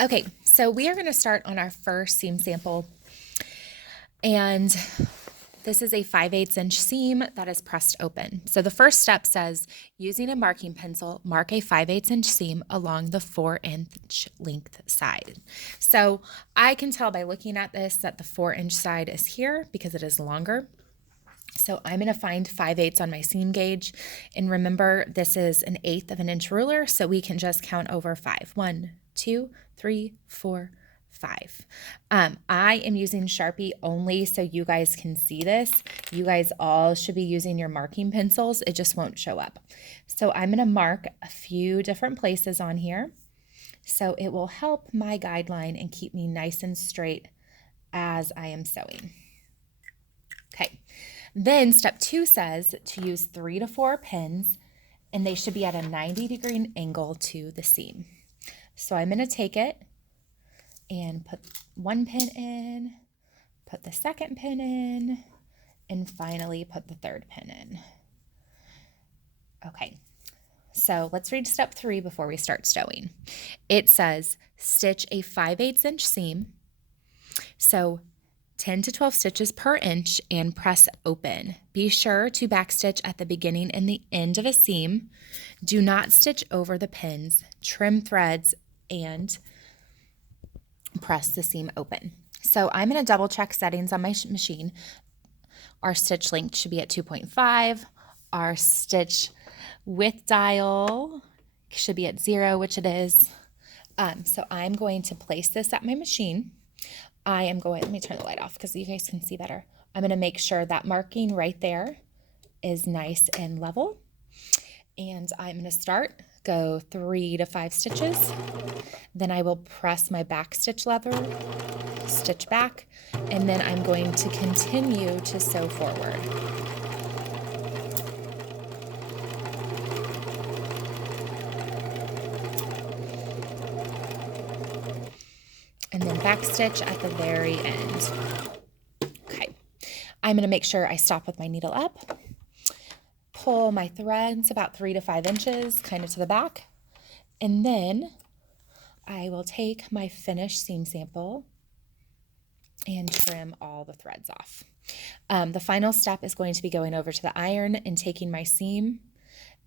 Okay, so we are going to start on our first seam sample, and this is a 5/8 inch seam that is pressed open. So the first step says, using a marking pencil, mark a 5/8 inch seam along the 4-inch length side. So I can tell by looking at this that the 4-inch side is here because it is longer. So I'm going to find 5/8 on my seam gauge. And remember, this is 1/8 of an inch ruler, so we can just count over 5. 1, 2, 3, 4, 5. I am using Sharpie only so you guys can see this. You guys all should be using your marking pencils. It just won't show up. So I'm going to mark a few different places on here. So it will help my guideline and keep me nice and straight as I am sewing. Okay. Then step 2 says to use 3 to 4 pins, and they should be at a 90-degree angle to the seam. So I'm going to take it and put one pin in, put the second pin in, and finally put the third pin in. Okay, so let's read step 3 before we start sewing. It says stitch a 5/8 inch seam. So 10 to 12 stitches per inch and press open. Be sure to backstitch at the beginning and the end of a seam. Do not stitch over the pins. Trim threads and press the seam open. So I'm going to double check settings on my machine. Our stitch length should be at 2.5. Our stitch width dial should be at 0, which it is. So I'm going to place this at my machine. Let me turn the light off because you guys can see better. I'm going to make sure that marking right there is nice and level. And I'm going to go 3 to 5 stitches. Then I will press my back stitch lever, stitch back, and then I'm going to continue to sew forward. And then back stitch at the very end. Okay, I'm going to make sure I stop with my needle up, pull my threads about 3 to 5 inches kind of to the back, and then I will take my finished seam sample and trim all the threads off. The final step is going to be going over to the iron and taking my seam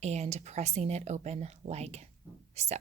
and pressing it open like so.